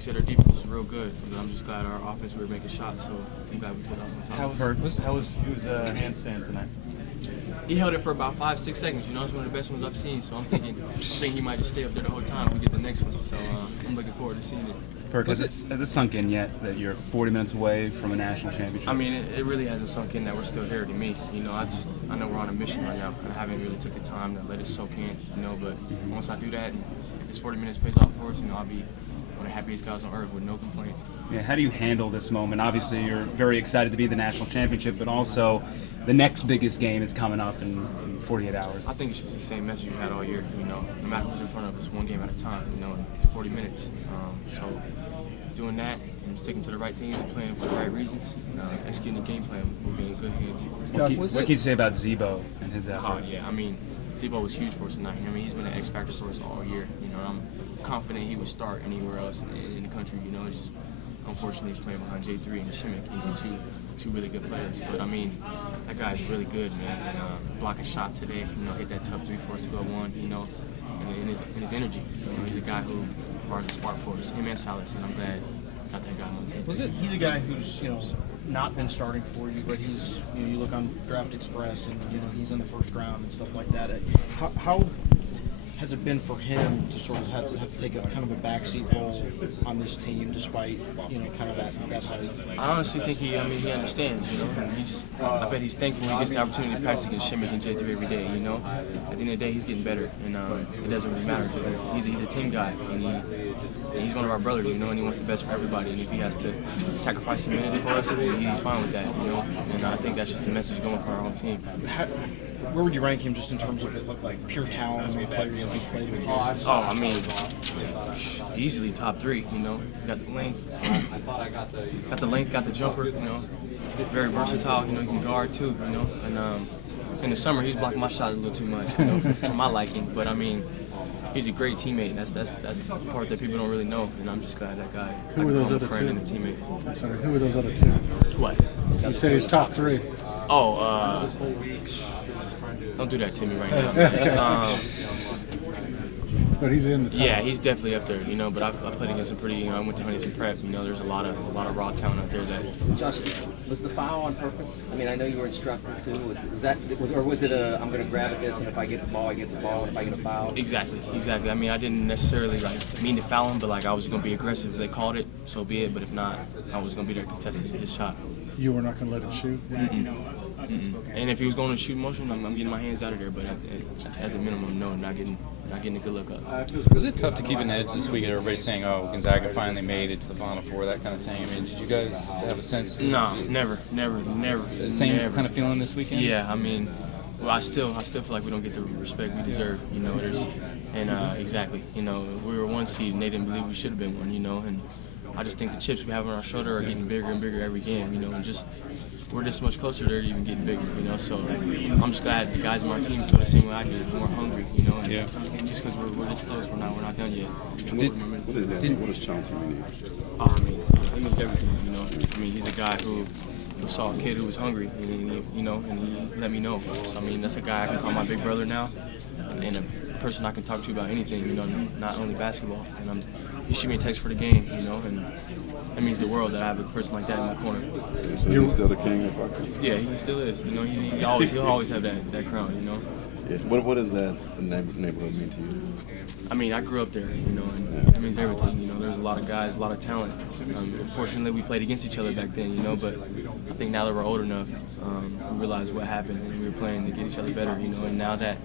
you said, our defense is real good. I'm just glad our offense, we were making shots, so I'm glad we put it on top. How was Hugh's handstand tonight? He held it for about 5-6 seconds. You know, it's one of the best ones I've seen. So I'm thinking he might just stay up there the whole time. We get the next one. So I'm looking forward to seeing it. Perk, has it sunk in yet that you're 40 minutes away from a national championship? I mean, it really hasn't sunk in that we're still here to me. You know, I know we're on a mission right now. I haven't really took the time to let it soak in. You know, but once I do that, if this 40 minutes pays off for us, you know, I'll be one of the happiest guys on earth with no complaints. Yeah, how do you handle this moment? Obviously, you're very excited to be the national championship, but also the next biggest game is coming up in 48 hours. I think it's just the same message you had all year. You know, no matter who's in front of us, one game at a time. You know, 40 minutes. So doing that and sticking to the right things and playing for the right reasons, executing the game plan, we'll be in good hands. What can you say about Zebo and his effort? Yeah, I mean, Zebo was huge for us tonight. I mean, he's been an X factor for us all year. You know, I'm confident he would start anywhere else in the country. You know, it's just unfortunately he's playing behind J3 and Shimmick. He's two really good players. But I mean, that guy's really good, man. And blocking shots today, you know, hit that tough three for us to go one. You know, and his energy. You know, he's a guy who provides a spark for us. Him and Salas, and I'm glad I got that guy on the team. He's a guy who's not been starting for you, but he's you look on Draft Express and he's in the first round and stuff like that. How has it been for him to sort of have to take a kind of a backseat role on this team, despite kind of that height? I honestly think he understands. You know, I bet he's thankful he gets the opportunity to practice against Shimmick and J3 every day. You know, at the end of the day, he's getting better, and it doesn't really matter because he's a team guy, and he's one of our brothers. You know, and he wants the best for everybody. And if he has to sacrifice some minutes for us, he's fine with that. You know, and I think that's just the message going for our whole team. Where would you rank him just in terms of pure talent and the players that he played with? Oh, I mean, easily top 3. You know, got the length, got the jumper. You know, very versatile. You know, he can guard too. You know, and in the summer he's blocking my shot a little too much. You know, for my liking. But I mean, he's a great teammate. That's the part that people don't really know. And I'm just glad that guy. Who were those other friend two? And a teammate. I'm sorry. Who were those other two? What? You said he's top 3. Oh, don't do that to me right now. Okay. But he's in the top. Yeah, he's definitely up there, you know. But I played against some pretty. I went to Huntington Prep. You know, there's a lot of raw talent out there. That. Josh, was the foul on purpose? I mean, I know you were instructed to. Was it a I'm going to grab at this, and if I get the ball, I get the ball. If I get a foul. Exactly. I mean, I didn't necessarily mean to foul him, but I was going to be aggressive. If they called it, so be it. But if not, I was going to be there to contest his shot. You were not going to let him shoot? And if he was going to shoot motion, I'm getting my hands out of there. But at the minimum, no, not getting a good look up. Was it tough to keep an edge this week? Everybody's saying, "Oh, Gonzaga finally made it to the Final Four," that kind of thing. I mean, did you guys have a sense? No, never. Same kind of feeling this weekend. Yeah, I mean, well, I still feel like we don't get the respect we deserve. You know, exactly. You know, we were 1 seed, and they didn't believe we should have been 1. You know, and I just think the chips we have on our shoulder are getting bigger and bigger every game. You know, and we're this much closer, they're even getting bigger, you know. So I'm just glad the guys on our team feel the same way I do. We're hungry, you know. And just because we're this close, we're not done yet. What does Chauncey mean? Oh, I mean, he means everything, you know. I mean, he's a guy who saw a kid who was hungry, and he let me know. So I mean, that's a guy I can call my big brother now, and a person I can talk to about anything, you know, not only basketball. And he shoot me a text for the game, you know, and that means the world that I have a person like that in my corner. So he's still the king of Perkins? Yeah, he still is. You know, he'll always have that crown, you know. Yes. What does that neighborhood mean to you? I mean, I grew up there, you know, and it means everything. You know, there's a lot of guys, a lot of talent. Unfortunately, we played against each other back then, you know, but I think now that we're old enough, we realize what happened, and we were playing to get each other better, you know, and now that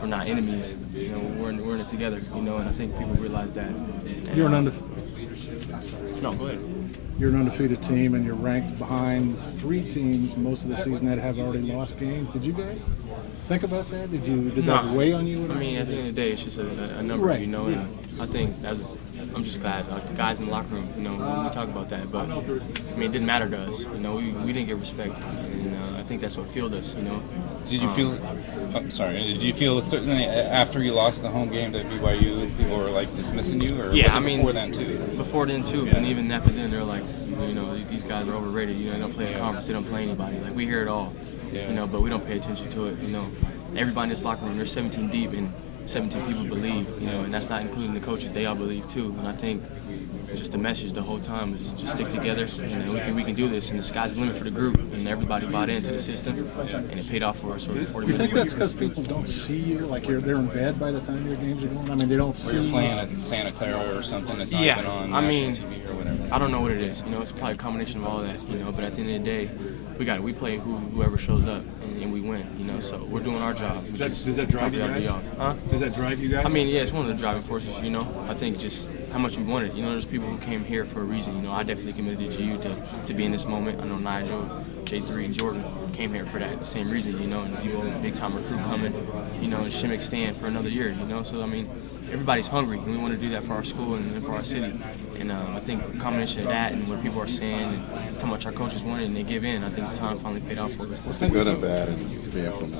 we're not enemies, you know, we're in it together, you know, and I think people realize that. And, You're an No, go ahead. You're an undefeated team, and you're ranked behind 3 teams most of the season that have already lost games. Did you guys think about that? Did that weigh on you? I mean, at the end of the day, it's just a number, right. You know, and I think I'm just glad the guys in the locker room, you know, we talk about that, but I mean, it didn't matter to us, you know, we didn't get respect, and I think that's what fueled us, you know. Did you feel? I'm sorry. Did you feel certainly after you lost the home game to BYU, people were dismissing you, or was it before then too? Before then too, and even after then, they're like, you know, these guys are overrated. You know, they don't play a conference, they don't play anybody. Like, we hear it all, you know, but we don't pay attention to it. You know, everybody in this locker room, they're 17 deep, and 17 people believe. You know, and that's not including the coaches. They all believe too, and I think just the message the whole time is just stick together, and we can do this, and the sky's the limit for the group, and everybody bought into the system, and it paid off for us. For 40 You think minutes. that's because people don't see you, like they're in bed by the time your games are going? I mean, they don't see You're you. playing at Santa Clara or something. It's not Yeah, even on I national mean, TV or whatever. I don't know what it is. It's probably a combination of all that. But at the end of the day, we play whoever shows up, and we win. So we're doing our job. Does that drive you guys? Huh? Does that drive you guys? I mean, yeah, it's one of the driving forces. I think just how much we wanted. There's people who came here for a reason. I definitely committed to GU to be in this moment. I know Nigel, J3, and Jordan came here for that same reason. And Zebo, big time recruit coming. And Shimmick staying for another year. So I mean, everybody's hungry, and we want to do that for our school and for our city. And I think a combination of that and what people are saying and how much our coaches wanted and they give in, I think the time finally paid off for us. What's the good and bad in being from